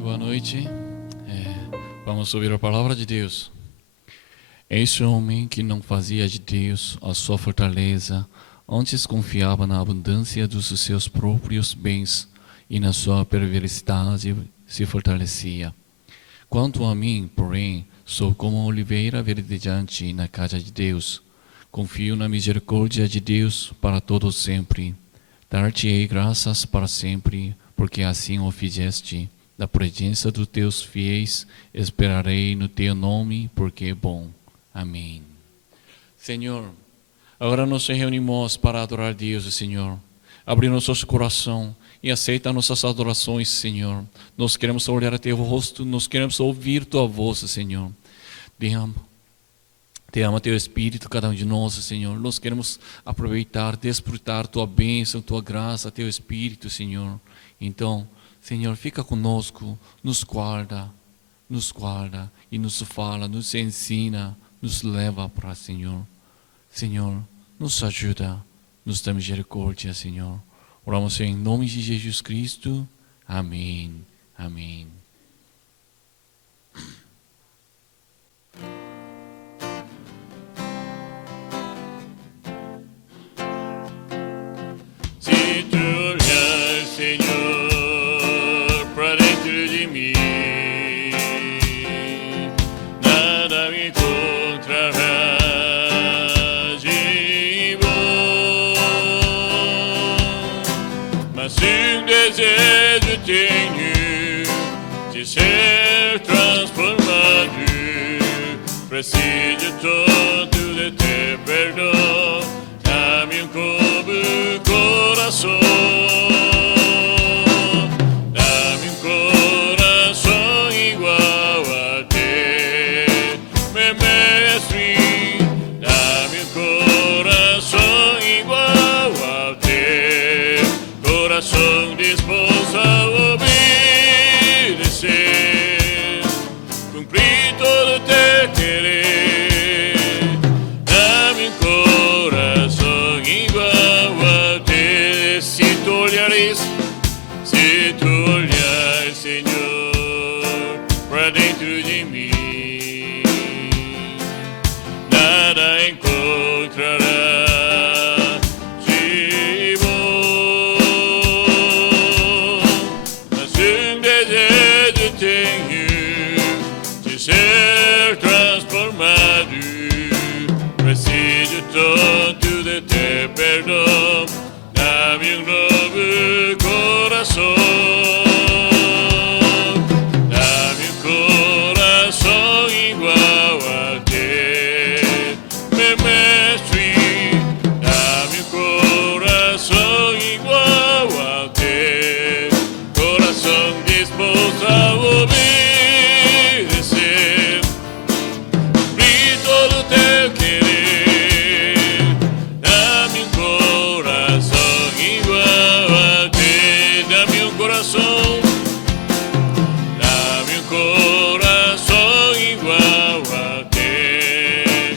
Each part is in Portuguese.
boa noite. Vamos ouvir a palavra de Deus. Este homem que não fazia de Deus a sua fortaleza, antes confiava na abundância dos seus próprios bens e na sua perversidade se fortalecia. Quanto a mim, porém, sou como oliveira verdejante na casa de Deus. Confio na misericórdia de Deus para todo sempre. Dar-te-ei graças para sempre, porque assim o fizeste. Da presença dos teus fiéis, esperarei no teu nome, porque é bom. Amém. Senhor, agora nos reunimos para adorar Deus, Senhor. Abre nosso coração e aceita nossas adorações, Senhor. Nós queremos olhar a teu rosto, nós queremos ouvir tua voz, Senhor. Derrama teu Espírito, cada um de nós, Senhor. Nós queremos aproveitar, desfrutar tua bênção, tua graça, teu Espírito, Senhor. Então, Senhor, fica conosco, nos guarda e nos fala, nos ensina, nos leva para o Senhor. Senhor, nos ajuda, nos dá misericórdia, Senhor. Oramos em nome de Jesus Cristo. Amém. Amém. Se tu olhar, Senhor, para dentro de mim, nada me encontrará de bom, mas um desejo tenho de ser transformado. Preciso tanto de ter perdão, dá-me como coração, dá-me coração igual a teu, meu mestre, dá-me coração igual a teu, coração disposto a obedecer, cumprir todo o teu querer, dá-me coração igual a teu. Se tu olhares, Senhor, para dentro de mim, nada encontrará de bom, mas um desejo tenho de ser transformado. Preciso tanto de ter perdão, dá-me novo coração, dá-me coração igual a teu, meu mestre, dá-me coração igual a teu, coração disposto a obedecer, cumprir todo o teu querer, dá-me coração igual a teu, dá-me coração, dá-me coração igual a teu,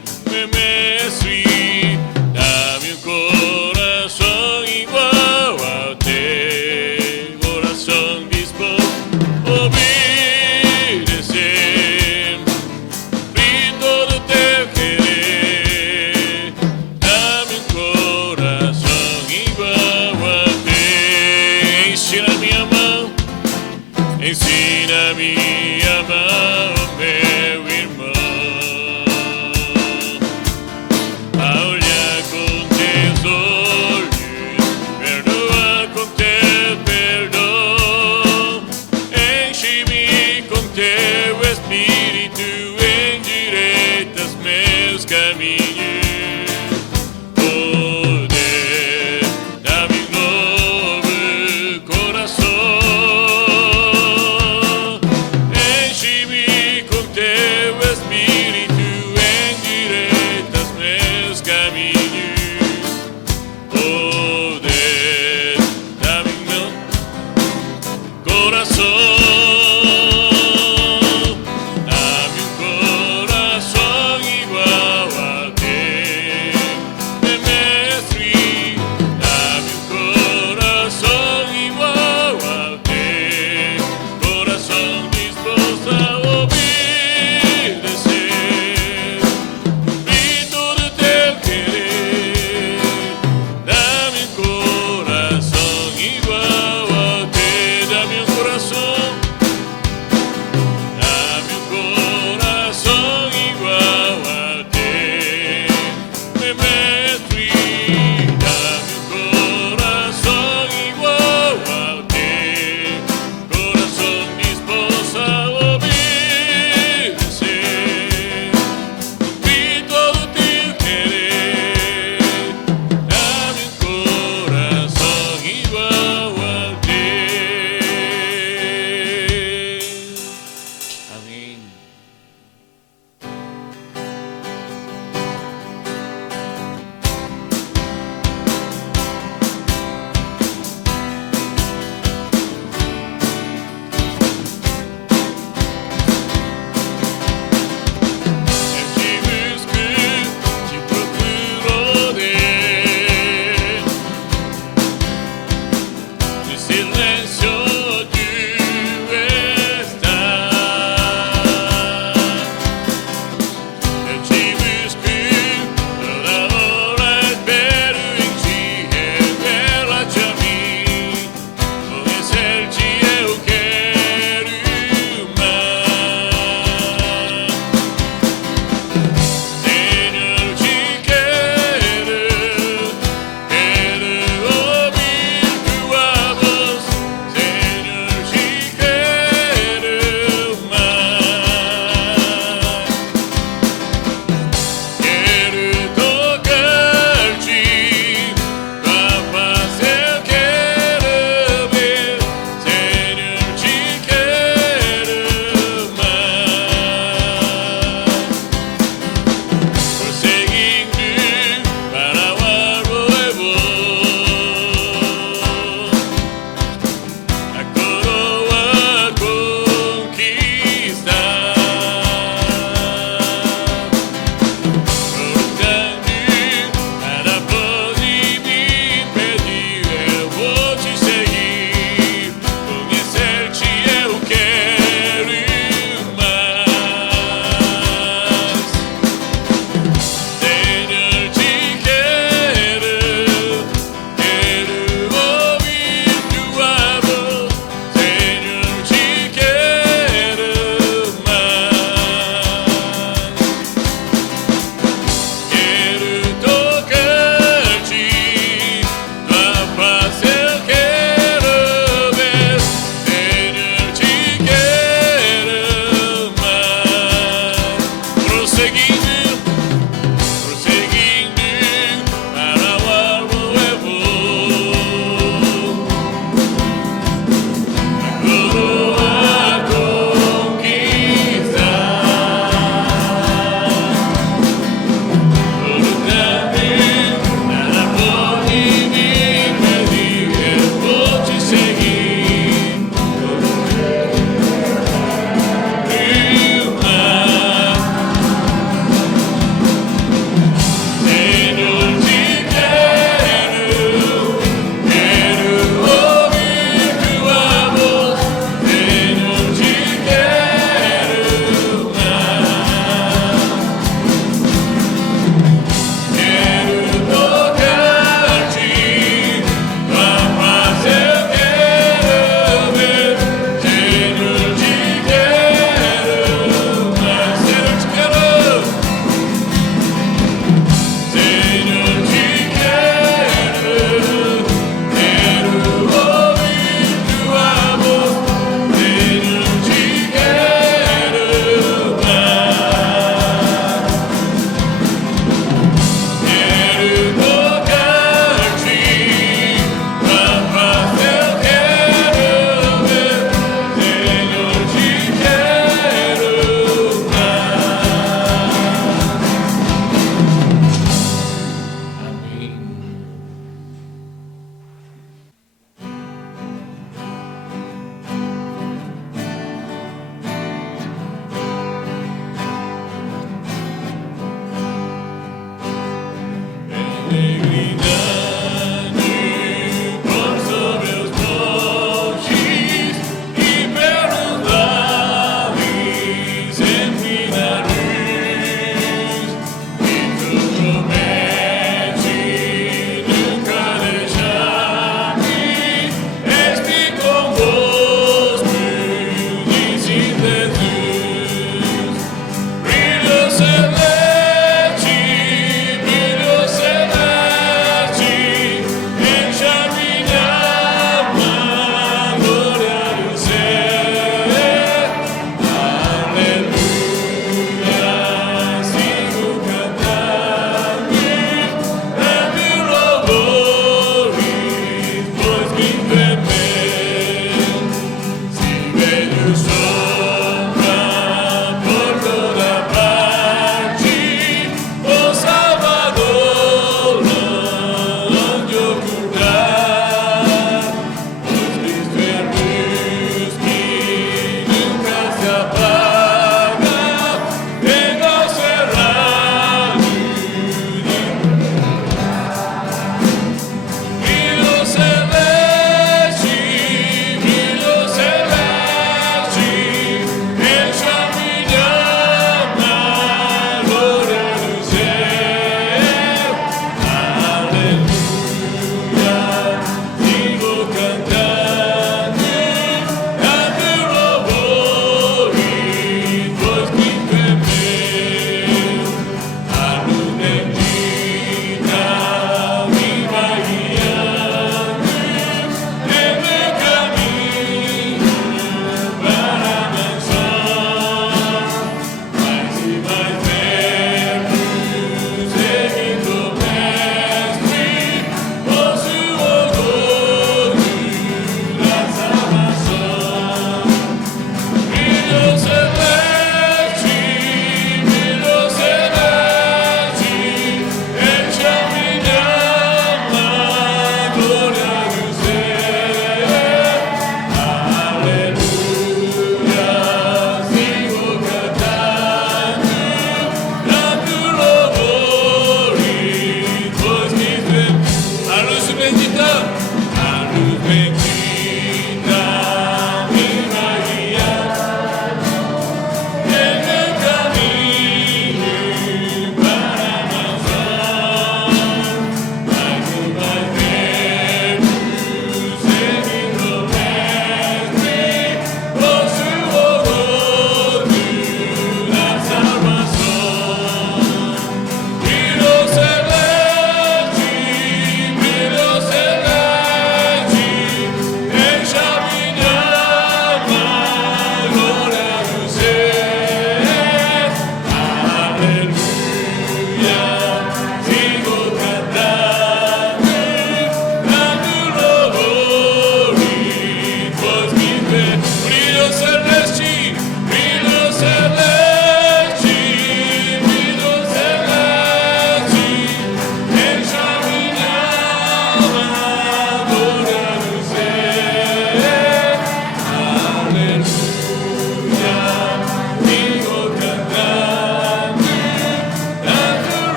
meu mestre, dá-me coração igual a teu, coração disposto a obedecer, cumprir todo o teu querer, dá-me coração igual a teu. Ensina-me a amar o meu irmão, a olhar com teus olhos, perdoar com teu perdão, enche-me com teu Espírito, endireita os meus caminhos, poder, dá-me novo coração, enche-me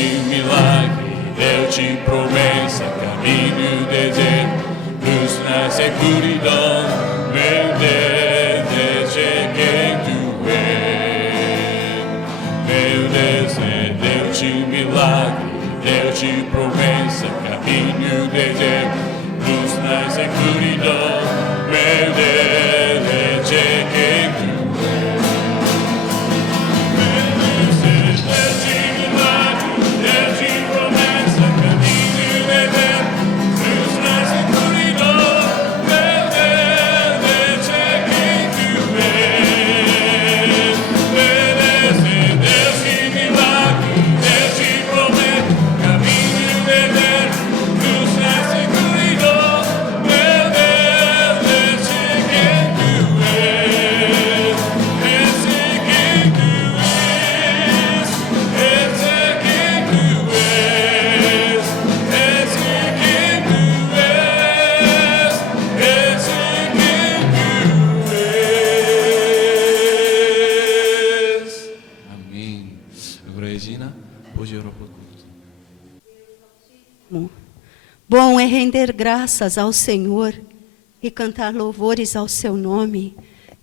deu-te milagre, deu-te promessa, caminho, deserto, luz na escuridão. Meu Deus, deixe quem tu és. Meu Deus, deu-te milagre, deu-te promessa, caminho, deserto, luz na escuridão. Meu Deus, deixe quem tu és. Meu Deus, deu-te milagre, deu-te promessa, caminho, deserto, luz na escuridão. Meu Deus, deixe quem tu és. Meu Deus, deu-te milagre, deu-te promessa, caminho, deserto, luz na escuridão. Meu Deus, deixe quem tu és. Esse quem tu és. Esse quem tu és. Esse quem tu és. Esse quem tu és. Amém. Agora, Regina, pode orar por culto. Bom é render graças ao Senhor e cantar louvores ao seu nome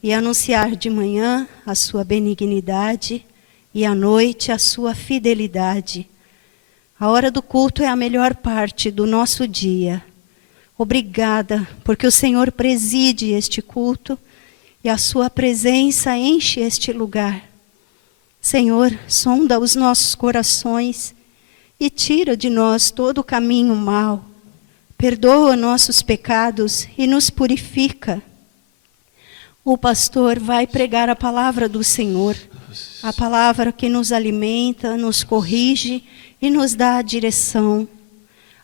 e anunciar de manhã a sua benignidade e à noite a sua fidelidade. A hora do culto é a melhor parte do nosso dia. Obrigada, porque o Senhor preside este culto e a sua presença enche este lugar. Senhor, sonda os nossos corações e tira de nós todo o caminho mau. Perdoa nossos pecados e nos purifica. O pastor vai pregar a palavra do Senhor, a palavra que nos alimenta, nos corrige e nos dá a direção.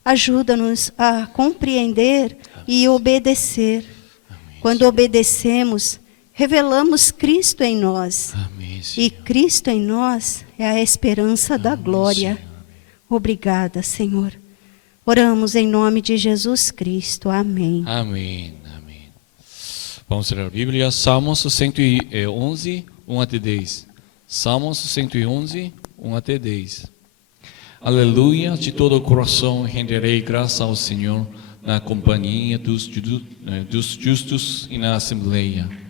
Ajuda-nos a compreender e obedecer. Quando obedecemos, revelamos Cristo em nós. Amém, E Senhor. Cristo em nós é a esperança da glória. Obrigada, Senhor. Oramos em nome de Jesus Cristo. Amém. Amém, amém. Vamos ler a Bíblia, Salmos 111, 1 até 10. Salmos 111, 1 até 10. Aleluia, de todo o coração renderei graça ao Senhor na companhia dos justos e na assembleia.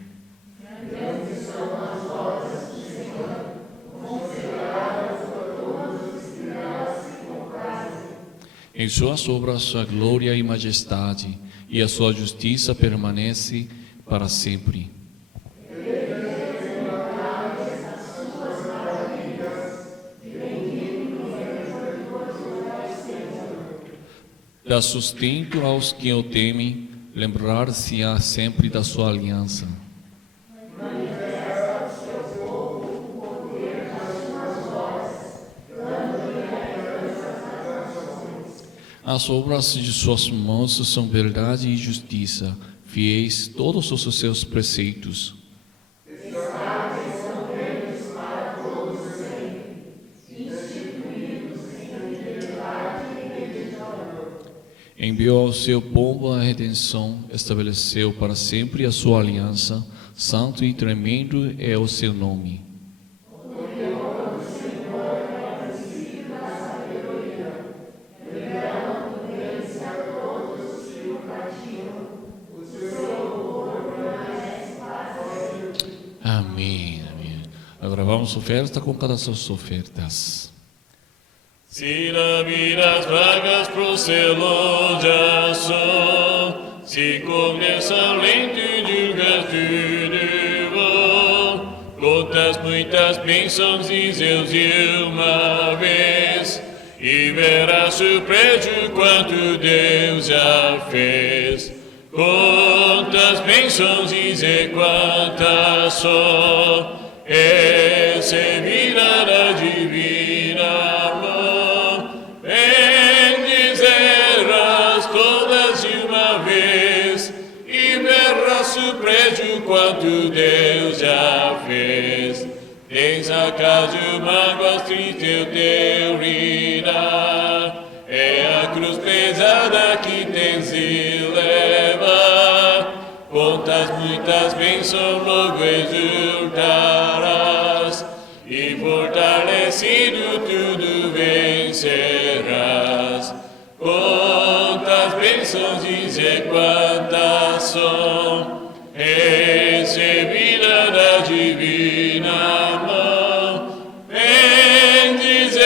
Em suas obras, sua glória e majestade, e a sua justiça permanece para sempre. Dá sustento aos que o temem, lembrar-se-á sempre da sua aliança. As obras de suas mãos são verdade e justiça, fiéis todos os seus preceitos. Enviou ao seu povo a redenção, estabeleceu para sempre a sua aliança, santo e tremendo é o seu nome. Amém, amém. Agora vamos oferta com cada suas ofertas. Si la vida as vagas pro céu já são, se começa além de tudo, quantas muitas bênçãos e Deus de uma vez, e verás surpreso quanto Deus já fez. Quantas bênçãos e quantas só, essa é vida da divina mão. Bendizerás todas de uma vez, e verás surpreso quanto Deus já fez. Tens acaso mágoas tristes o teu rir, é a cruz pesada que tens e leva. Quantas muitas bênçãos logo exultarás, e fortalecido tudo vem. vencerás. Quantas bênçãos dizer quantas são recebida da divina mão. Bendizerás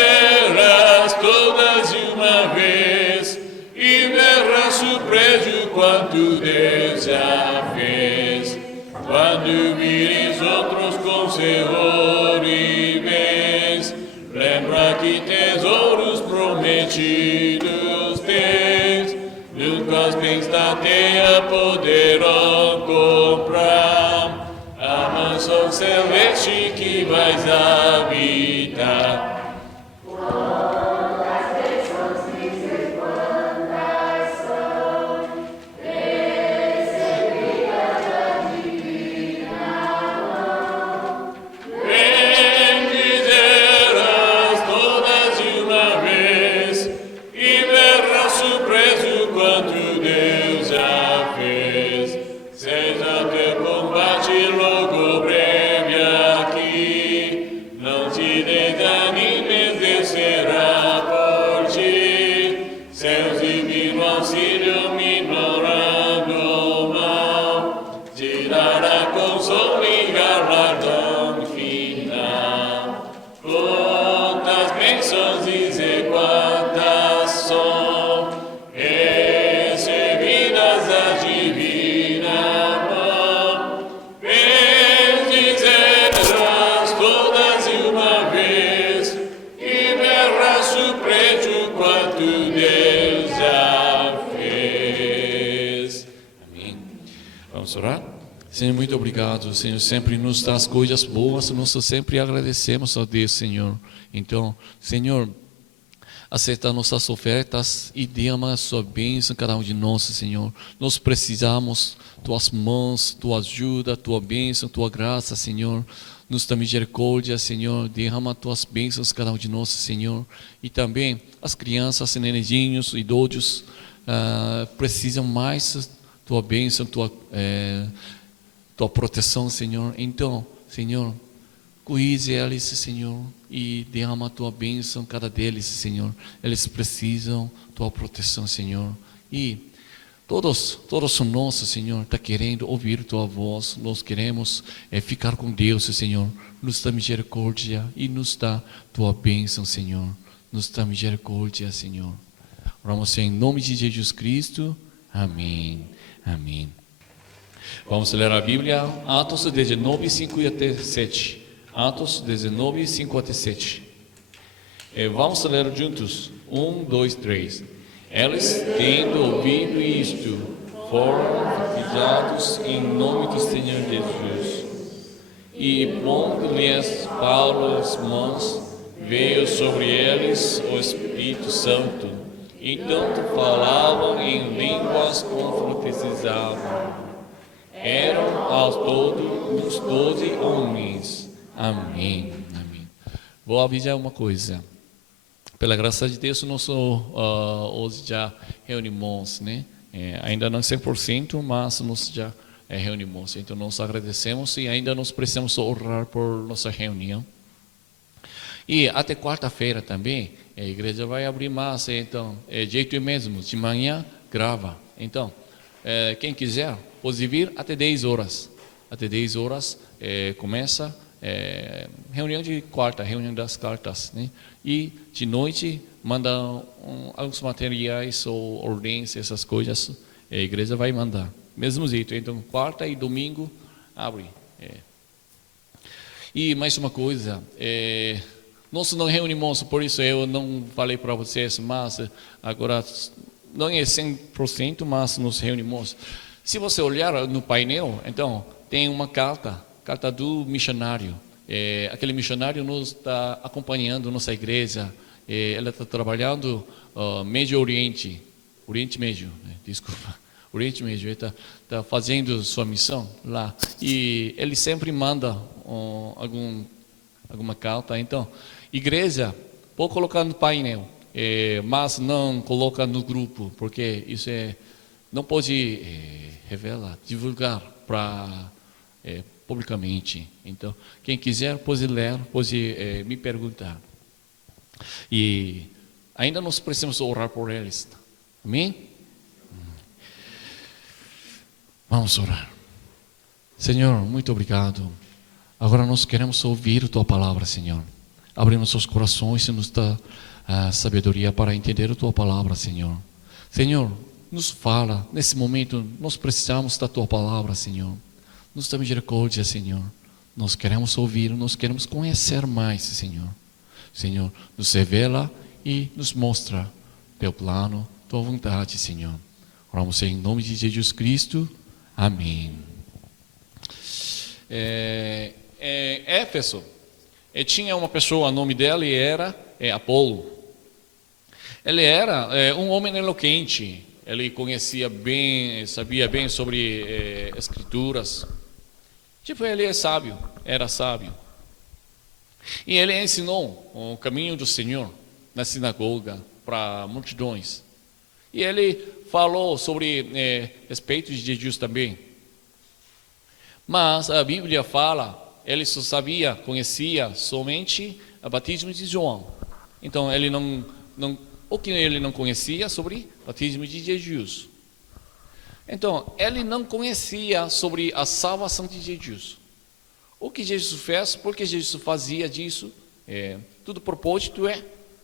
todas de uma vez e verás surpreso quanto Deus já fez. Quando vires outros com Senhor e bens, lembra que tesouros prometidos tens. Nunca os bens da terra poderão comprar a mansão celeste que vais habitar. Senhor, muito obrigado, Senhor, sempre nos dá as coisas boas, nós sempre agradecemos a Deus, Senhor. Então, Senhor, aceita nossas ofertas e derrama a sua bênção em cada um de nós, Senhor. Nós precisamos tuas mãos, tua ajuda, tua bênção, tua graça, Senhor. Nos dá misericórdia, Senhor. Derrama tuas bênçãos em cada um de nós, Senhor. E também as crianças, nenenzinhos, idosos, precisam mais tua bênção, tua proteção, Senhor. Então, Senhor, cuide eles, Senhor, e derrama a tua bênção cada deles, Senhor. Eles precisam tua proteção, Senhor. E todos nós, Senhor, está querendo ouvir tua voz. Nós queremos ficar com Deus, Senhor. Nos dá misericórdia e nos dá tua bênção, Senhor. Nos dá misericórdia, Senhor. Oramos em nome de Jesus Cristo. Amém. Amém. Vamos ler a Bíblia, Atos 19, 5 até 7. Atos 19, 5 até 7. Vamos ler juntos. 1, 2, 3. Eles, tendo ouvido isto, foram batizados em nome do Senhor Jesus. E pondo-lhes Paulo as mãos, veio sobre eles o Espírito Santo. Então falavam em línguas como profetizavam. Eram ao todo uns 12 homens. Amém. Amém. Vou avisar uma coisa. Pela graça de Deus, nós hoje já reunimos, né? Ainda não 100%, mas nós já reunimos. Então nós agradecemos e ainda nós precisamos orar por nossa reunião. E até quarta-feira também, a igreja vai abrir mais, então, jeito mesmo, de manhã grava. Então, quem quiser, pode vir até 10 horas. Até 10 horas começa reunião de quarta, reunião das cartas, né? E de noite manda alguns materiais ou ordens, essas coisas, a igreja vai mandar. Mesmo jeito, então quarta e domingo abre. E mais uma coisa, nós não reunimos, por isso eu não falei para vocês, mas agora não é 100%, mas nos reunimos. Se você olhar no painel, então tem uma carta do missionário. Aquele missionário nos está acompanhando nossa igreja. Ela está trabalhando Médio Oriente, Oriente Médio, desculpa, Oriente Médio. Ele está fazendo sua missão lá e ele sempre manda alguma carta. Então, igreja, pode colocar no painel, mas não coloca no grupo, porque isso não pode revelar, divulgar para publicamente. Então, quem quiser pode ler, pode me perguntar. E Ainda nós precisamos orar por eles. Amém? Vamos orar. Senhor, muito obrigado. Agora nós queremos ouvir a Tua palavra, Senhor. Abre nossos corações e nos dá a sabedoria para entender a Tua palavra, Senhor. Senhor, nos fala, nesse momento, nós precisamos da Tua palavra, Senhor. Nos dá misericórdia, Senhor. Nós queremos ouvir, nós queremos conhecer mais, Senhor. Senhor, nos revela e nos mostra Teu plano, Tua vontade, Senhor. Oramos em nome de Jesus Cristo. Amém. Éfeso, tinha uma pessoa, o nome dele era Apolo. Ele era um homem eloquente. Ele conhecia bem, sabia bem sobre escrituras. Tipo, ele era sábio. E ele ensinou o caminho do Senhor na sinagoga para multidões. E ele falou sobre respeito de Jesus também. Mas a Bíblia fala, ele só conhecia somente o batismo de João. Então ele o que ele não conhecia sobre o batismo de Jesus. Então ele não conhecia sobre a salvação de Jesus. O que Jesus fez, porque Jesus fazia disso, tudo propósito é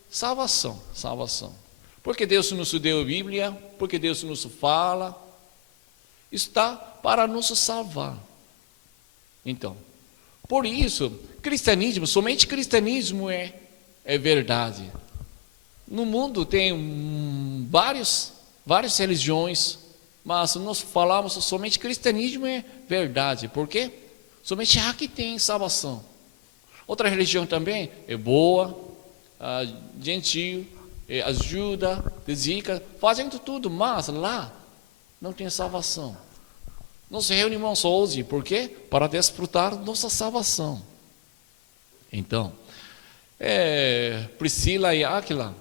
salvação. Porque Deus nos deu a Bíblia, porque Deus nos fala, está para nos salvar. Então, por isso, cristianismo, somente cristianismo é verdade. No mundo tem várias religiões, mas nós falamos somente cristianismo é verdade. Por quê? Somente aqui tem salvação. Outra religião também é boa, gentil, ajuda, dedica, fazendo tudo, mas lá não tem salvação. Nós reunimos hoje, por quê? Para desfrutar nossa salvação. Então, Priscila e Áquila,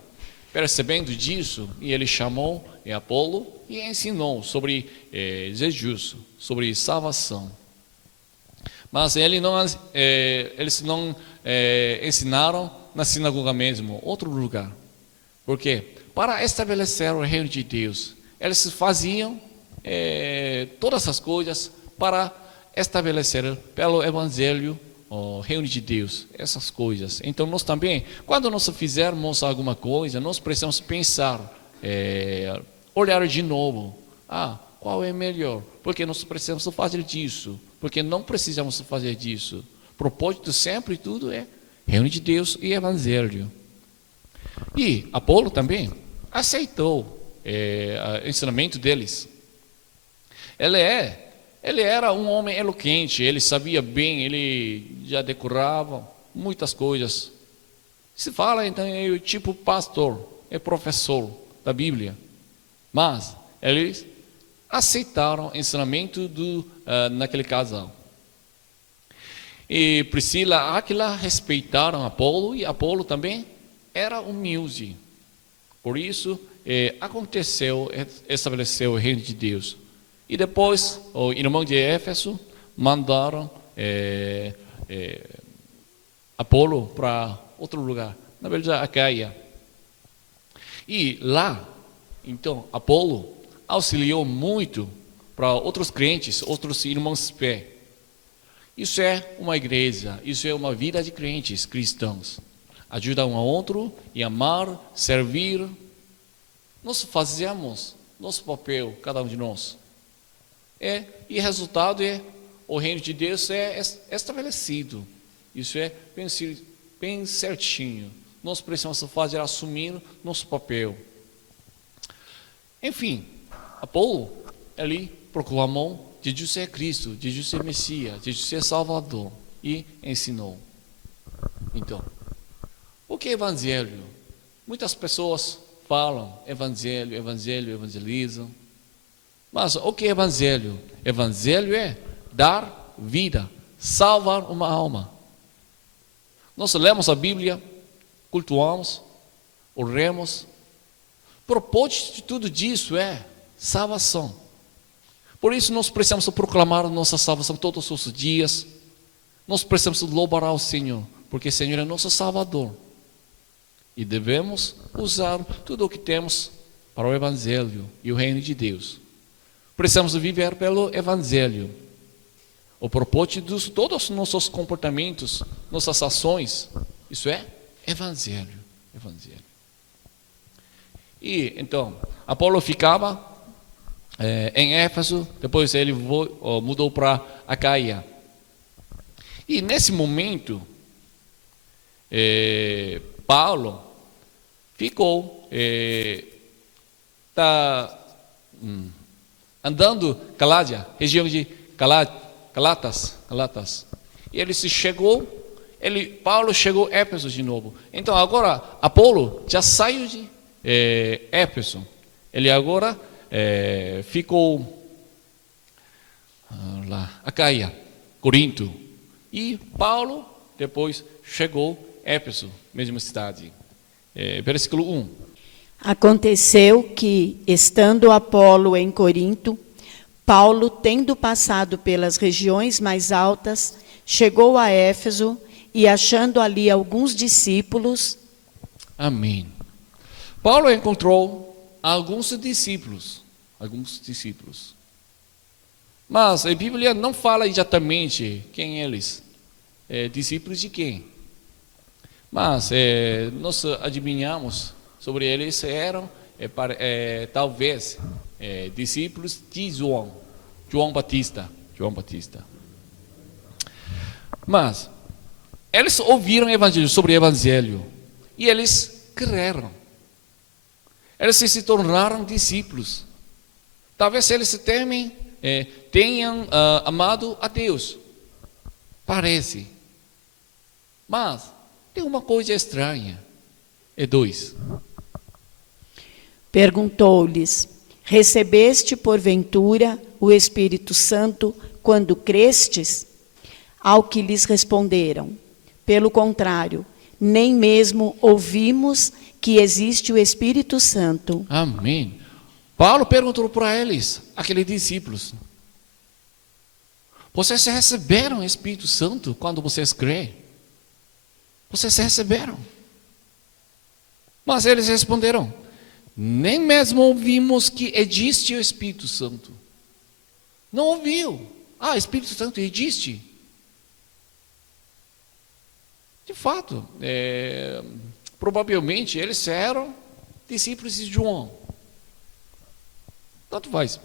percebendo disso, e ele chamou Apolo e ensinou sobre Jesus, sobre salvação. Mas eles não ensinaram na sinagoga mesmo, outro lugar. Por quê? Para estabelecer o reino de Deus, eles faziam todas as coisas para estabelecer pelo Evangelho o reino de Deus, essas coisas. Então nós também, quando nós fizermos alguma coisa, nós precisamos pensar, olhar de novo, qual é melhor? Porque nós precisamos fazer disso, porque não precisamos fazer disso. O propósito sempre tudo é reino de Deus e Evangelho. E Apolo também aceitou o ensinamento deles. Ele era um homem eloquente, ele sabia bem, ele já decorava muitas coisas. Se fala então, é tipo pastor, é professor da Bíblia. Mas eles aceitaram o ensinamento naquele casal. E Priscila e Áquila respeitaram Apolo, e Apolo também era humilde. Por isso, estabeleceu o reino de Deus. E depois, o irmão de Éfeso mandaram Apolo para outro lugar, na verdade, Acaia. E lá, então, Apolo auxiliou muito para outros crentes, outros irmãos de fé. Isso é uma igreja, isso é uma vida de crentes cristãos. Ajuda um ao outro e amar, servir. Nós fazemos nosso papel, cada um de nós. E o resultado o reino de Deus é estabelecido. Isso é bem certinho. Nós precisamos fazer, assumir nosso papel. Enfim, Apolo, ele proclamou que Jesus é Cristo, Jesus é Messias, Jesus é Salvador, e ensinou. Então, o que é evangelho? Muitas pessoas falam evangelho, evangelizam. Mas o que é evangelho? Evangelho é dar vida, salvar uma alma. Nós lemos a Bíblia, cultuamos, oremos. O propósito de tudo disso é salvação. Por isso nós precisamos proclamar a nossa salvação todos os dias. Nós precisamos louvar ao Senhor, porque o Senhor é nosso Salvador. E devemos usar tudo o que temos para o Evangelho e o reino de Deus. Precisamos viver pelo Evangelho. O propósito de todos os nossos comportamentos, nossas ações, isso é Evangelho. Evangelho. E então, Apolo ficava em Éfeso, depois ele mudou para Acaia. E nesse momento, Paulo ficou andando Galácia, região de Galatas. E Paulo chegou a Éfeso de novo. Então agora Apolo já saiu de Éfeso. Ele agora ficou lá, Acaia, Corinto. E Paulo depois chegou a Éfeso, mesma cidade. Versículo 1. Aconteceu que, estando Apolo em Corinto, Paulo, tendo passado pelas regiões mais altas, chegou a Éfeso e, achando ali alguns discípulos... Amém. Paulo encontrou alguns discípulos. Mas a Bíblia não fala exatamente quem eles. Discípulos de quem? Mas nós adivinhamos sobre eles eram talvez discípulos de João Batista. Mas eles ouviram sobre o Evangelho e eles creram. Eles se tornaram discípulos. Talvez eles tenham amado a Deus. Parece. Mas tem uma coisa estranha. 2. Perguntou-lhes: recebeste porventura o Espírito Santo quando crestes? Ao que lhes responderam: pelo contrário, nem mesmo ouvimos que existe o Espírito Santo. Amém. Paulo perguntou para eles, aqueles discípulos: vocês receberam o Espírito Santo quando vocês creem? Vocês receberam? Mas eles responderam: nem mesmo ouvimos que existe o Espírito Santo. Não ouviu. O Espírito Santo existe. De fato, provavelmente eles eram discípulos de João. Tanto faz.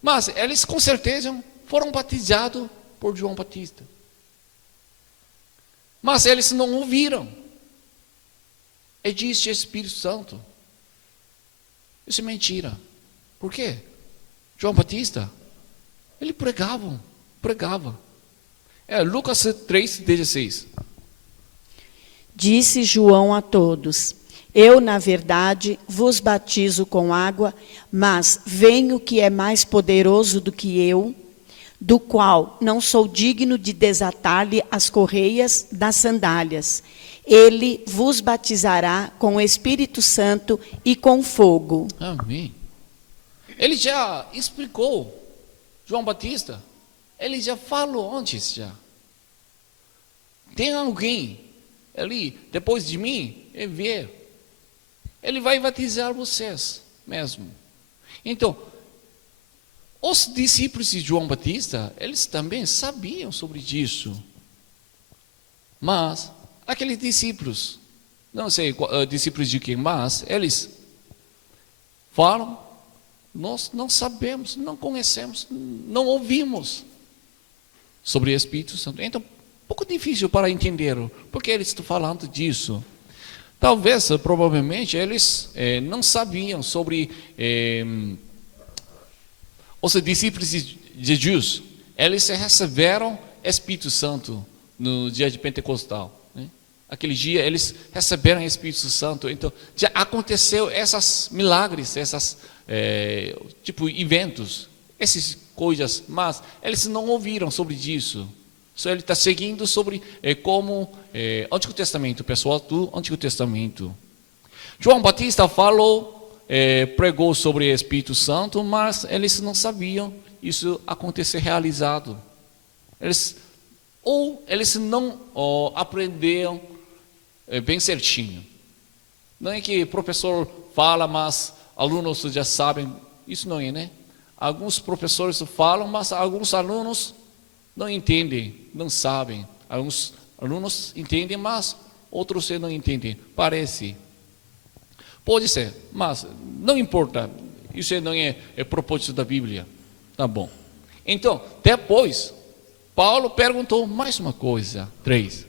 Mas eles com certeza foram batizados por João Batista. Mas eles não ouviram. Existe Espírito Santo. Isso é mentira. Por quê? João Batista, ele pregava. Lucas 3:16. Disse João a todos: eu, na verdade, vos batizo com água, mas vem o que é mais poderoso do que eu, do qual não sou digno de desatar-lhe as correias das sandálias. Ele vos batizará com o Espírito Santo e com fogo. Amém. Ele já explicou, João Batista, ele já falou antes já. Tem alguém ali, depois de mim, ele vai batizar vocês mesmo. Então, os discípulos de João Batista, eles também sabiam sobre isso. Mas aqueles discípulos, não sei discípulos de quem, mas eles falam: nós não sabemos, não conhecemos, não ouvimos sobre o Espírito Santo. Então, um pouco difícil para entender porque eles estão falando disso. Talvez, provavelmente, eles não sabiam sobre os discípulos de Jesus. Eles receberam Espírito Santo no dia de Pentecostal. Aquele dia eles receberam o Espírito Santo. Então já aconteceu esses milagres, esses eventos, essas coisas, mas eles não ouviram sobre isso. Só ele está seguindo sobre como Antigo Testamento, pessoal do Antigo Testamento. João Batista falou, pregou sobre o Espírito Santo, mas eles não sabiam isso acontecer realizado. Eles não aprenderam bem certinho. Não é que o professor fala, mas alunos já sabem. Isso não é, né? Alguns professores falam, mas alguns alunos não entendem, não sabem. Alguns alunos entendem, mas outros não entendem. Parece. Pode ser, mas não importa. Isso não é propósito da Bíblia. Tá bom. Então, depois, Paulo perguntou mais uma coisa. 3.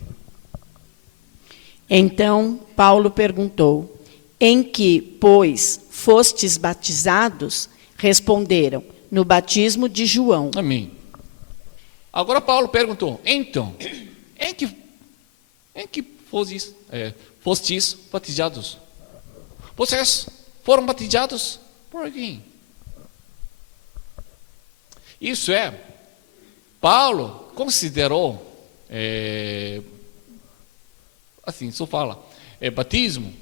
Então Paulo perguntou: em que, pois, fostes batizados? Responderam: no batismo de João. Amém. Agora Paulo perguntou: então, em que fostes batizados? Vocês foram batizados por quem? Isso é, Paulo considerou, assim, só fala, batismo,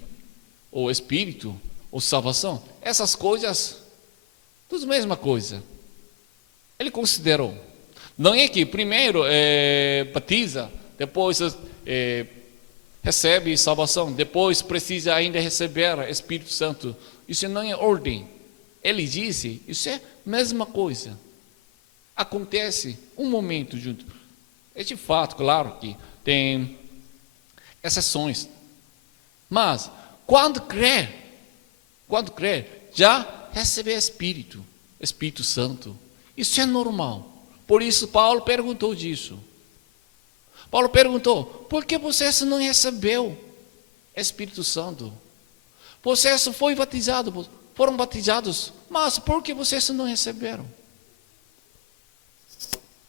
ou espírito, ou salvação, essas coisas, tudo a mesma coisa. Ele considerou. Não é que primeiro batiza, depois recebe salvação, depois precisa ainda receber Espírito Santo. Isso não é ordem. Ele disse, isso é a mesma coisa. Acontece um momento junto. É de fato, claro que tem exceções. Mas, quando crê, já recebe Espírito Santo. Isso é normal. Por isso, Paulo perguntou disso. Paulo perguntou, por que vocês não recebeu Espírito Santo? Vocês foram batizados, mas por que vocês não receberam?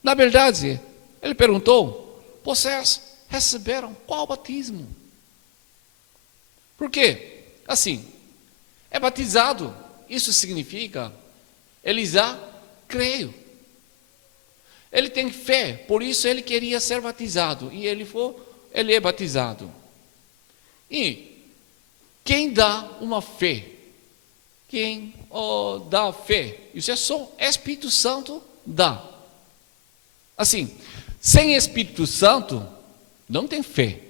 Na verdade, ele perguntou, vocês receberam qual batismo? Por quê? Assim, é batizado, isso significa, ele já creio. Ele tem fé, por isso ele queria ser batizado, e ele é batizado. E quem dá uma fé? Quem dá fé? Isso é só Espírito Santo dá. Assim, sem Espírito Santo, não tem fé.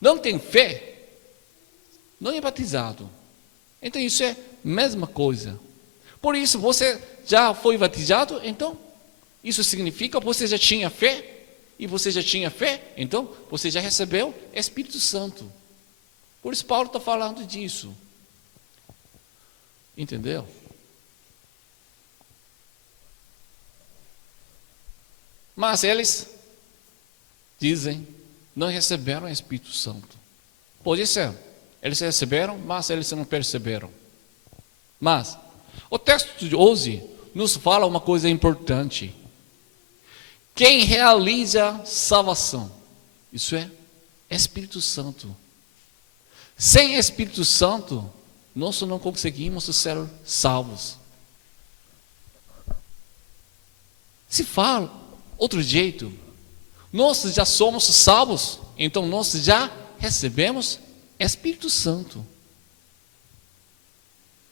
Não tem fé, não é batizado. Então isso é a mesma coisa. Por isso, você já foi batizado, então, isso significa que você já tinha fé, e você já tinha fé, então, você já recebeu Espírito Santo. Por isso, Paulo está falando disso. Entendeu? Mas eles dizem, não receberam o Espírito Santo. Pode ser, eles receberam, mas eles não perceberam. Mas, o texto de hoje nos fala uma coisa importante. Quem realiza salvação? Isso é Espírito Santo. Sem Espírito Santo, nós não conseguimos ser salvos. Se fala outro jeito, nós já somos salvos, então nós já recebemos Espírito Santo.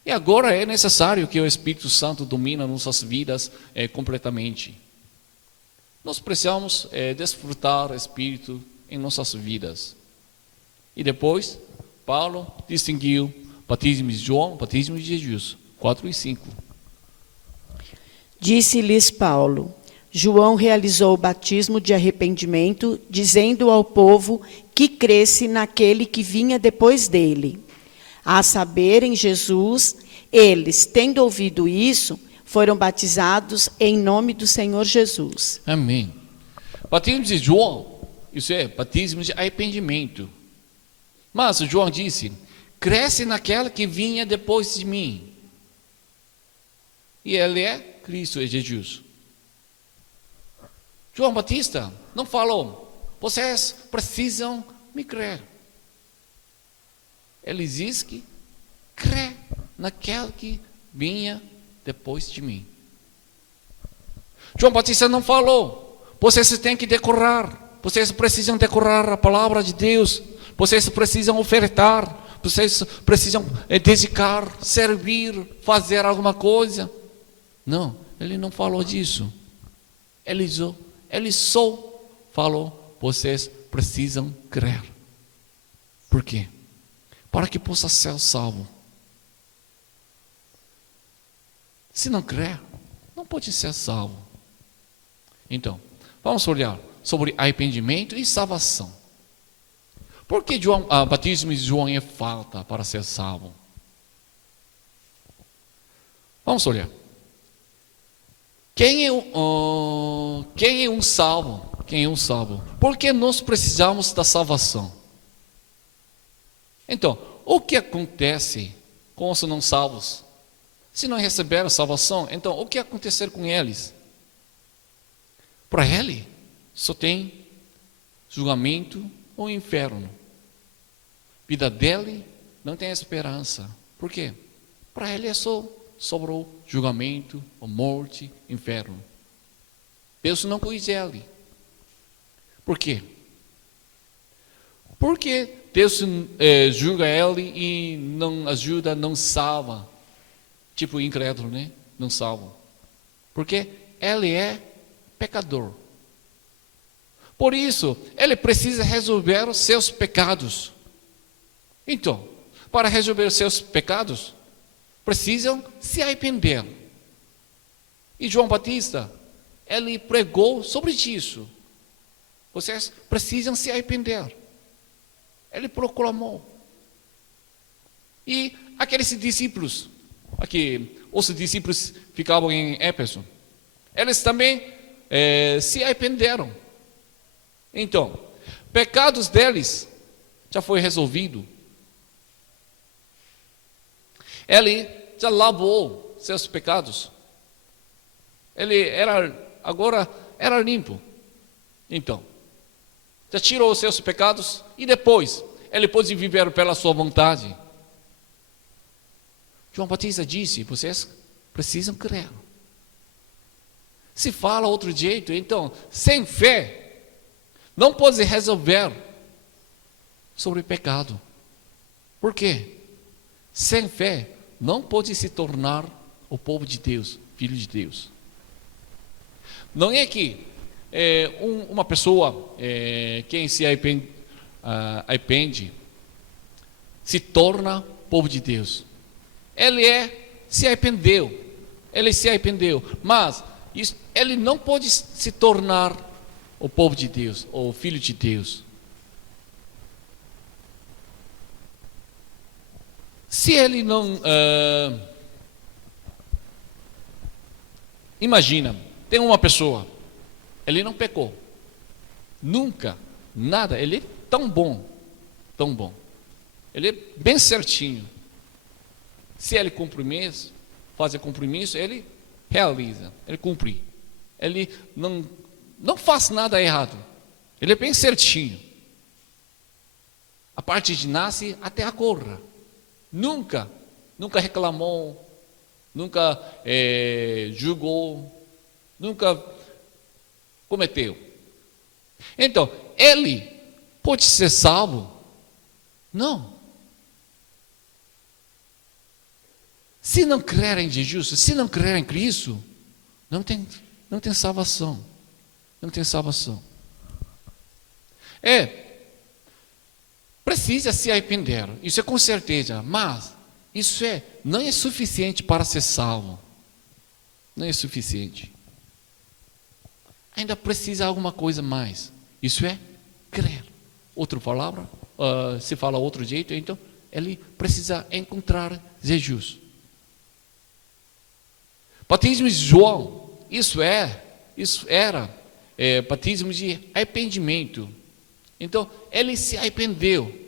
E agora é necessário que o Espírito Santo domine nossas vidas completamente. Nós precisamos desfrutar o Espírito em nossas vidas. E depois, Paulo distinguiu batismo de João, batismo de Jesus, 4 e 5. Disse-lhes Paulo: João realizou o batismo de arrependimento, dizendo ao povo que cresce naquele que vinha depois dele. A saber, em Jesus, eles, tendo ouvido isso, foram batizados em nome do Senhor Jesus. Amém. Batismo de João, isso é batismo de arrependimento. Mas João disse, cresce naquela que vinha depois de mim. E ele é Cristo, é Jesus. João Batista não falou, vocês precisam me crer. Ele diz que crê naquele que vinha depois de mim. João Batista não falou, vocês têm que decorar, vocês precisam decorar a palavra de Deus, vocês precisam ofertar, vocês precisam dedicar, servir, fazer alguma coisa. Não, ele não falou disso. Ele só falou, vocês precisam crer. Por quê? para que possa ser salvo. Se não crer, não pode ser salvo. Então, vamos olhar sobre arrependimento e salvação. Por que batismo de João é falta para ser salvo? Vamos olhar. Quem é um salvo? Quem é um salvo? Por que nós precisamos da salvação? Então, o que acontece com os não salvos? Se não receberam a salvação, então o que acontecer com eles? Para ele, só tem julgamento ou inferno. Vida dele não tem esperança. Por quê? Para ele só sobrou julgamento, morte, inferno. Deus não cuida dele. Por quê? Porque Deus julga ele e não ajuda, não salva. Tipo incrédulo, né? Não salva. Porque ele é pecador. Por isso, ele precisa resolver os seus pecados. Então, para resolver os seus pecados, precisam se arrepender. E João Batista, ele pregou sobre isso. Vocês precisam se arrepender. Ele proclamou. E aqueles discípulos, aqui, os discípulos ficavam em Éfeso, eles também se arrependeram. Então, pecados deles já foi resolvido. Ele já lavou seus pecados. Ele agora era limpo. Então, já tirou os seus pecados e depois ele pode viver pela sua vontade. João Batista disse: vocês precisam crer. Se fala outro jeito, então, sem fé, não pode resolver sobre pecado. Por quê? Sem fé, não pode se tornar o povo de Deus, filho de Deus. Não é que uma pessoa, quem se arrepende, se torna povo de Deus. Ele se arrependeu, mas ele não pode se tornar o povo de Deus, ou filho de Deus. Se ele não... imagina, tem uma pessoa, ele não pecou, nunca, nada, ele é tão bom, ele é bem certinho. Se ele fazer compromisso, ele realiza, ele cumpre. Ele não faz nada errado. Ele é bem certinho. A partir de nasce até agora. Nunca reclamou, nunca julgou, nunca cometeu. Então, ele pode ser salvo? Não. Se não crer em Jesus, se não crer em Cristo, não tem salvação. Não tem salvação. Precisa se arrepender, isso é com certeza, mas isso não é suficiente para ser salvo. Não é suficiente. Ainda precisa alguma coisa mais. Isso é crer. Outra palavra, se fala outro jeito, então ele precisa encontrar Jesus. Batismo de João, isso era batismo de arrependimento. Então, ele se arrependeu.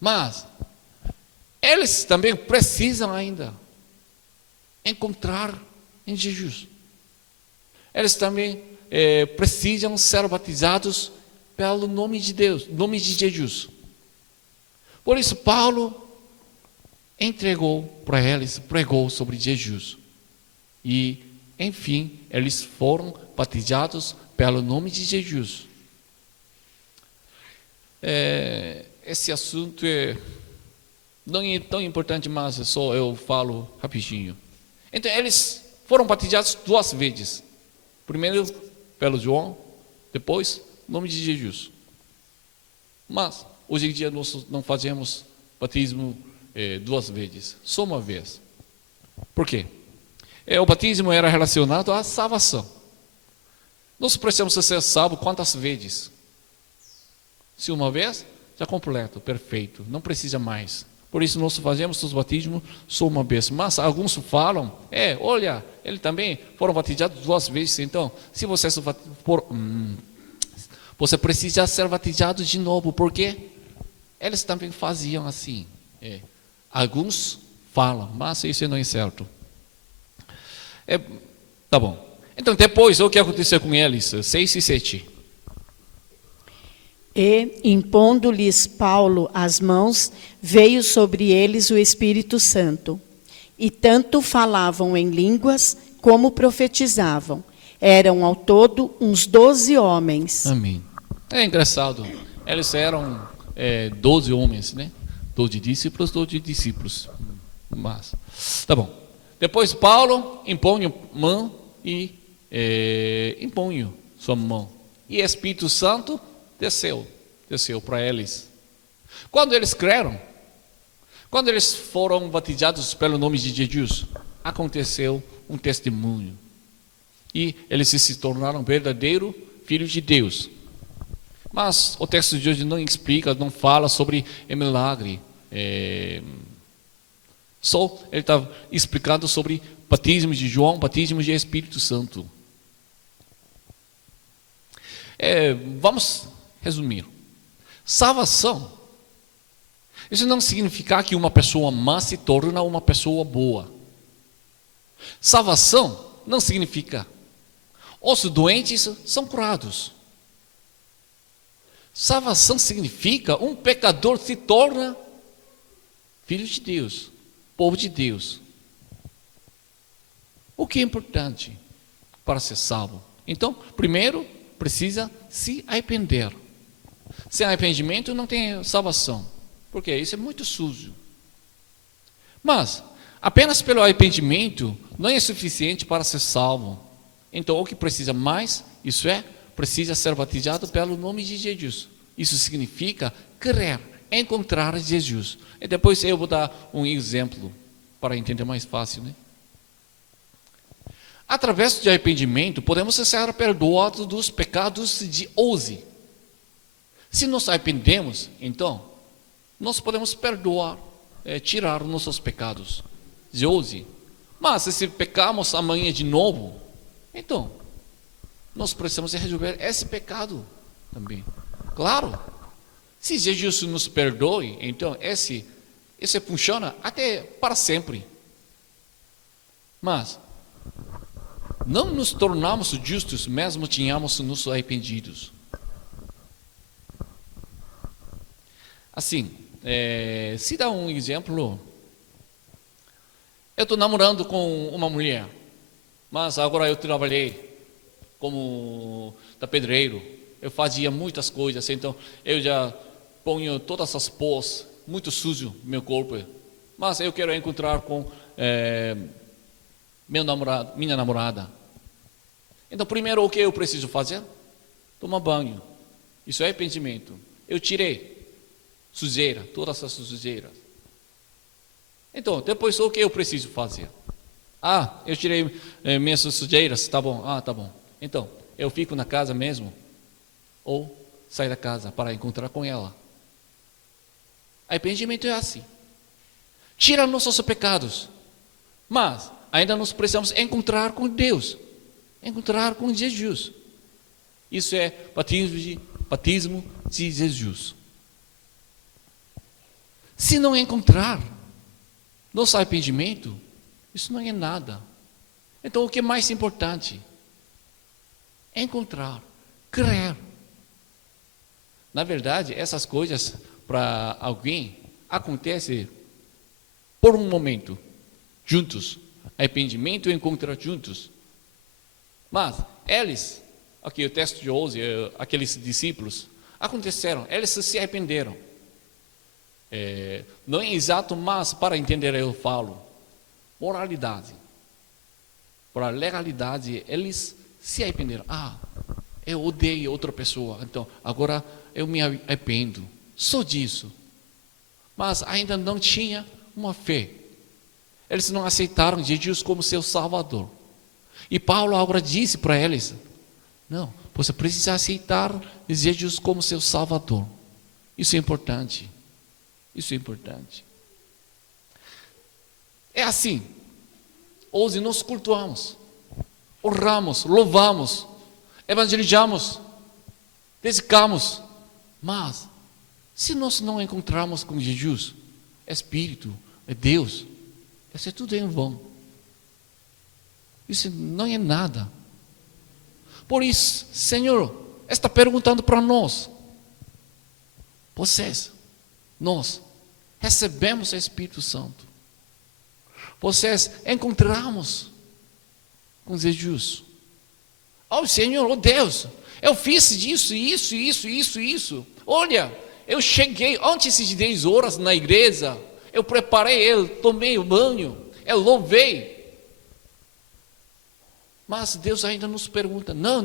Mas, eles também precisam ainda encontrar em Jesus. Eles também precisam ser batizados pelo nome de Deus, nome de Jesus. Por isso, Paulo entregou para eles, pregou sobre Jesus. E, enfim, eles foram batizados pelo nome de Jesus. Esse assunto não é tão importante, mas só eu falo rapidinho. Então, eles foram batizados 2 vezes. Primeiro pelo João, depois, em nome de Jesus. Mas, hoje em dia nós não fazemos batismo 2 vezes, só uma vez. Por quê? O batismo era relacionado à salvação. Nós precisamos ser salvos quantas vezes? Se uma vez, já completo, perfeito, não precisa mais. Por isso nós fazemos os batismos só uma vez. Mas alguns falam, olha, eles também foram batizados 2 vezes. Então, se você você precisa ser batizado de novo, porque eles também faziam assim. Alguns falam, mas isso não é certo. Tá bom. Então, depois, o que aconteceu com eles? 6 e 7. E, impondo-lhes Paulo as mãos, veio sobre eles o Espírito Santo. E tanto falavam em línguas, como profetizavam. Eram ao todo uns 12 homens. Amém. É engraçado. Eles eram 12 homens, né? 12 discípulos. Mas, tá bom. Depois Paulo impõe mão e impõe sua mão. E o Espírito Santo desceu para eles. Quando eles creram, quando eles foram batizados pelo nome de Jesus, aconteceu um testemunho. E eles se tornaram verdadeiros filhos de Deus. Mas o texto de hoje não explica, não fala sobre o milagre. Só ele está explicando sobre batismo de João, batismo de Espírito Santo. Vamos resumir. Salvação. Isso não significa que uma pessoa má se torna uma pessoa boa. Salvação não significa os doentes são curados. Salvação significa um pecador se torna filho de Deus, povo de Deus. O que é importante para ser salvo? Então, primeiro, precisa se arrepender. Sem arrependimento não tem salvação, porque isso é muito sujo. Mas, apenas pelo arrependimento não é suficiente para ser salvo. Então, o que precisa mais, precisa ser batizado pelo nome de Jesus. Isso significa crer, encontrar Jesus. E depois eu vou dar um exemplo para entender mais fácil, né? Através do arrependimento, podemos ser perdoados dos pecados de hoje. Se nos arrependemos, então, nós podemos perdoar, tirar os nossos pecados de hoje. Mas se pecarmos amanhã de novo, então, nós precisamos resolver esse pecado também. Claro, se Jesus nos perdoe, então esse funciona até para sempre. Mas não nos tornamos justos mesmo tínhamos nos arrependidos. Assim, se dá um exemplo, eu estou namorando com uma mulher, mas agora eu trabalhei como pedreiro, eu fazia muitas coisas, então eu já ponho todas as pós, muito sujo no meu corpo, mas eu quero encontrar com minha namorada. Então, primeiro o que eu preciso fazer? Tomar banho. Isso é arrependimento. Eu tirei sujeira, todas essas sujeiras. Então, depois o que eu preciso fazer? Eu tirei minhas sujeiras, tá bom. Tá bom. Então, eu fico na casa mesmo ou saio da casa para encontrar com ela. Arrependimento é assim. Tira nossos pecados. Mas ainda nós precisamos encontrar com Deus, encontrar com Jesus. Isso é batismo de Jesus. Se não encontrar nosso arrependimento, isso não é nada. Então o que é mais importante? Encontrar, crer. Na verdade, essas coisas para alguém acontecem por um momento, juntos. Arrependimento e encontrar juntos. Mas eles, aqui o texto de hoje, aqueles discípulos, aconteceram, eles se arrependeram. Não é exato, mas para entender eu falo. Moralidade. Para legalidade, eles se arrependeram. Eu odeio outra pessoa, então agora eu me arrependo. só disso. Mas ainda não tinha uma fé. Eles não aceitaram Jesus como seu Salvador. E Paulo agora disse para eles: não, você precisa aceitar Jesus como seu Salvador. Isso é importante. Isso é importante. É assim. Hoje nós cultuamos, oramos, louvamos, evangelizamos, dedicamos. Mas, se nós não encontrarmos com Jesus, Espírito, Deus, isso é tudo em vão. Isso não é nada. Por isso, Senhor está perguntando para nós: vocês, nós, recebemos o Espírito Santo? Vocês encontramos com Jesus? Oh Senhor, oh Deus, eu fiz isso. Olha, eu cheguei antes de 10 horas na igreja, eu preparei ele, tomei o banho, eu louvei. Mas Deus ainda nos pergunta: não,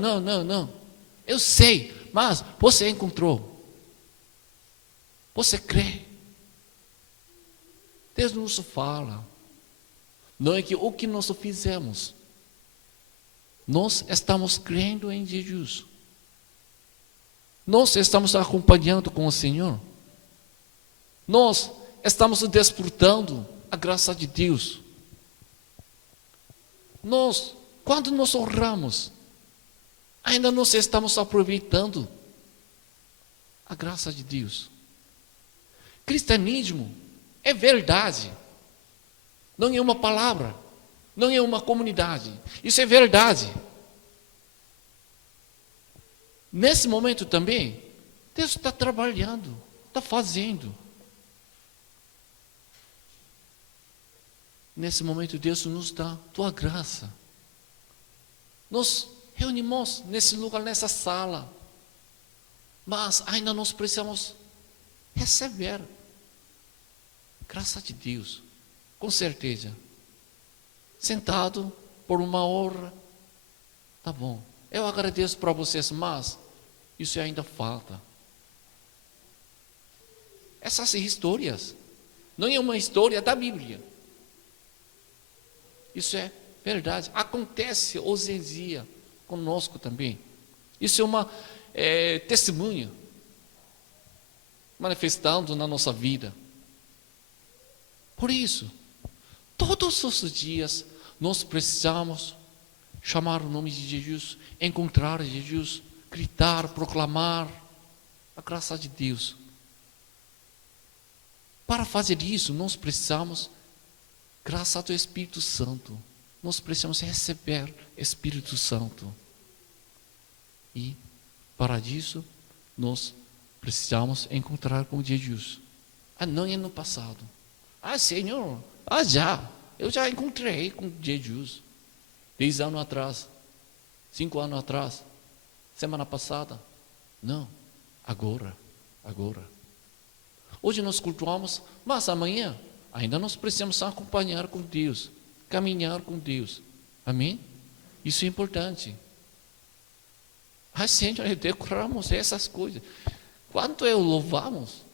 eu sei, mas você encontrou? Você crê? Deus nos fala. Não é que o que nós fizemos, nós estamos crendo em Jesus. Nós estamos acompanhando com o Senhor. Nós estamos desfrutando a graça de Deus. Nós, quando nós oramos, ainda nós estamos aproveitando a graça de Deus. Cristianismo é verdade. Não é uma palavra, não é uma comunidade. Isso é verdade. Nesse momento também, Deus está trabalhando, está fazendo. Nesse momento, Deus nos dá tua graça. Nós reunimos nesse lugar, nessa sala, mas ainda nós precisamos receber graça de Deus. Com certeza. Sentado por 1 hora, tá bom. Eu agradeço para vocês, mas isso ainda falta. Essas histórias não é uma história da Bíblia. Isso é verdade. Acontece hoje em dia conosco também. Isso é uma testemunha manifestando na nossa vida. Por isso, todos os dias nós precisamos chamar o nome de Jesus, encontrar Jesus, gritar, proclamar a graça de Deus. Para fazer isso, nós precisamos graça do Espírito Santo. Nós precisamos receber Espírito Santo. E para isso, nós precisamos encontrar com Jesus. Não é no passado. Senhor, eu já encontrei com Jesus 10 anos atrás, 5 anos atrás, semana passada. Não, agora. Hoje nós cultuamos, mas amanhã ainda nós precisamos acompanhar com Deus, caminhar com Deus. Amém? Isso é importante. Senhor, decoramos essas coisas. Quanto eu louvamos,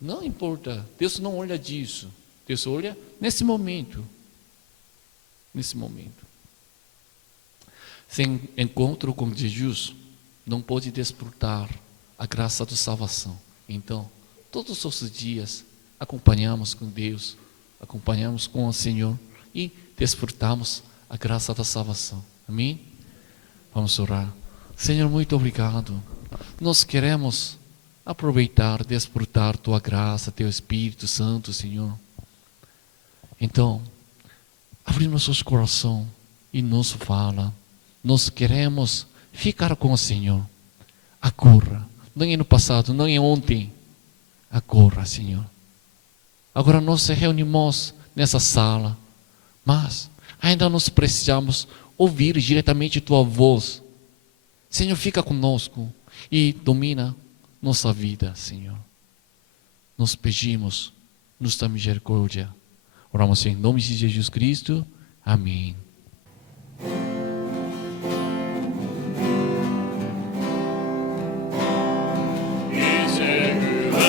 não importa, Deus não olha disso. Deus olha nesse momento. Nesse momento. Sem encontro com Jesus, não pode desfrutar a graça da salvação. Então, todos os dias, acompanhamos com Deus, acompanhamos com o Senhor e desfrutamos a graça da salvação. Amém? Vamos orar. Senhor, muito obrigado. Nós queremos aproveitar, desfrutar tua graça, teu Espírito Santo, Senhor. Então, abre nossos corações e nos fala. Nós queremos ficar com o Senhor agora, não é no passado, não é ontem, agora, Senhor. Agora nós nos reunimos nessa sala, mas ainda nós precisamos ouvir diretamente tua voz. Senhor, fica conosco e domina nossa vida, Senhor. Nós pedimos, nos dá misericórdia. Oramos em nome de Jesus Cristo. Amém. Et c'est que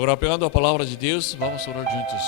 Agora, pegando a palavra de Deus, vamos orar juntos.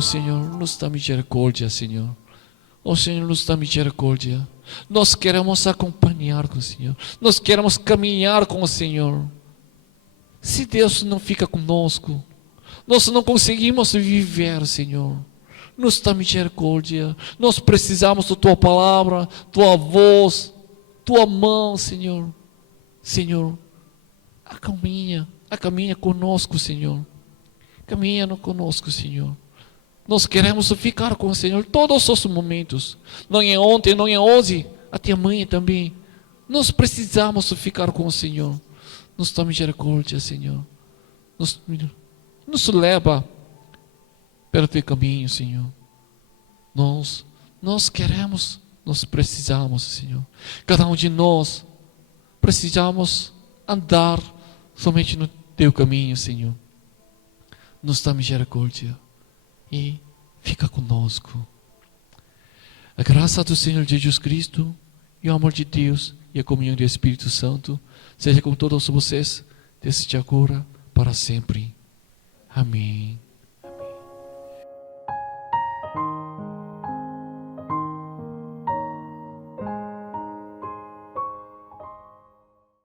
Senhor, nos dá misericórdia, Senhor. Senhor, nos dá misericórdia. Nós queremos acompanhar com o Senhor. Nós queremos caminhar com o Senhor. Se Deus não fica conosco, nós não conseguimos viver, Senhor. Nos dá misericórdia. Nós precisamos da Tua palavra, Tua voz, Tua mão, Senhor. Senhor, caminha conosco, Senhor. Caminha conosco, Senhor. Nós queremos ficar com o Senhor todos os momentos. Não é ontem, não é hoje, até amanhã também. Nós precisamos ficar com o Senhor. Nos dá misericórdia, Senhor. Nos leva pelo Teu caminho, Senhor. Nós queremos, nós precisamos, Senhor. Cada um de nós precisamos andar somente no Teu caminho, Senhor. Nos dá misericórdia e fica conosco. A graça do Senhor Jesus Cristo e o amor de Deus e a comunhão do Espírito Santo seja com todos vocês, desde agora para sempre. Amém.